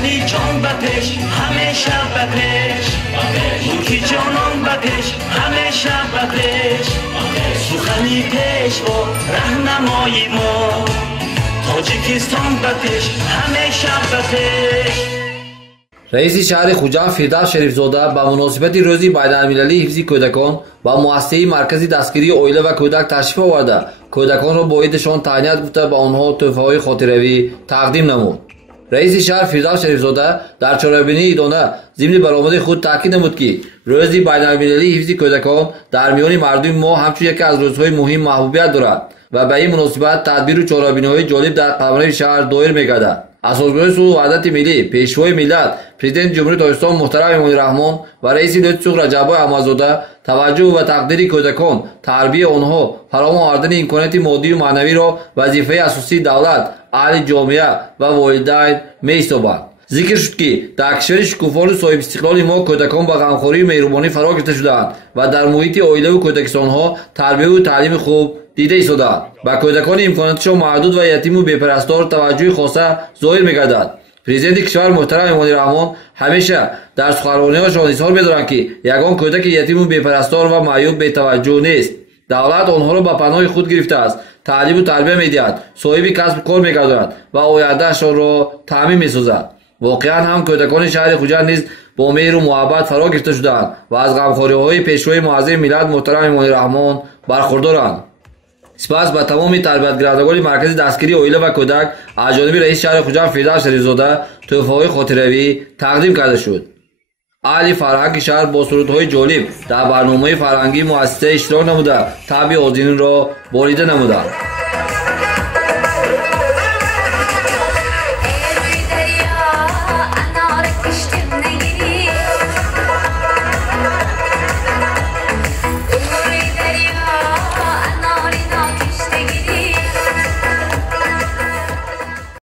سخنی جان بپش همیشه بپش ملکی جانان بپش همیشه بپش سخنی پیش و رهنمای ما تاجیکستان بپش همیشه بپش. رئیس شهر خوجند فردوس شریفزاده با مناسبت روز بین‌المللی حفظ کودکان و مؤسسه مرکز دستگیری اویله و کودک تشریف آورده کودکان را با عیدشان تهنیت گفته به آنها تحفه‌های خاطره‌ای تقدیم نمود. رئیس شهر فردوس شریفزاده در چهاربینی ادانه ضمن برآمد خود تاکید نمود که روز بین‌المللی حفظ کودکان در میان مردم ما همچون یکی از روزهای مهم محبوبیت دارد و به این مناسبت تدبیر و چهاربینی‌های جالب در قمر شهر دایر می‌گردد. اساسگزار صلح و وحدت ملی، پیشوای ملت، پرزیدنت جمهوری تاجیکستان محترم امامی رحمان و رئیس دولت سوق رجب‌های احمدزاده توجه و تقدیر کودکان، تربیت آنها، فراهم آوردن امکانات مادی و معنوی را وظیفه اساسی دولت، اهل جامعه و والدین می‌سازند. ذکر شد که در کشور شکوفان و صاحب استقلال ما کودکان با غمخواری و مهربانی فرا گرفته شدند و در محیط عائله و کودکستان‌ها تربیت و تعلیم خوب دیده ایستادند. با کودکان امکاناتشان محدود و یتیم و بی‌پرستار توجه خاصه ظاهر می‌گردد. پرزیدنت کشور محترم امامی رحمان همیشه در سخنرانی‌هایشان اظهار می‌دارند که یگان کودک یتیم و بی‌پرستار و معیوب بی‌توجه نیست. دولت آنها را به پناه خود گرفته است، تعلیم و تربیت می‌دهد، صاحب کسب کار می‌گرداند و آینده‌شان را تامین می‌سازد. واقعا هم کودکان شهر خوجند نیز با مهر و محبت فرا گرفته شدند و از غمخوری‌های پیشوای معظم ملت محترم امامی رحمان برخوردارند. سپس به تمام تربیت‌گرفتگان مرکز دستگیری اویله و کودک از جانب رئیس شهر خوجند فردوس شریفزاده تحفه‌های خاطره‌ای تقدیم کرده شد. اهل فرهنگ شهر با سرودهای جالب در برنامه فرهنگی مؤسسه اشتراک نموده طبع آذینان را بالیده نمودند.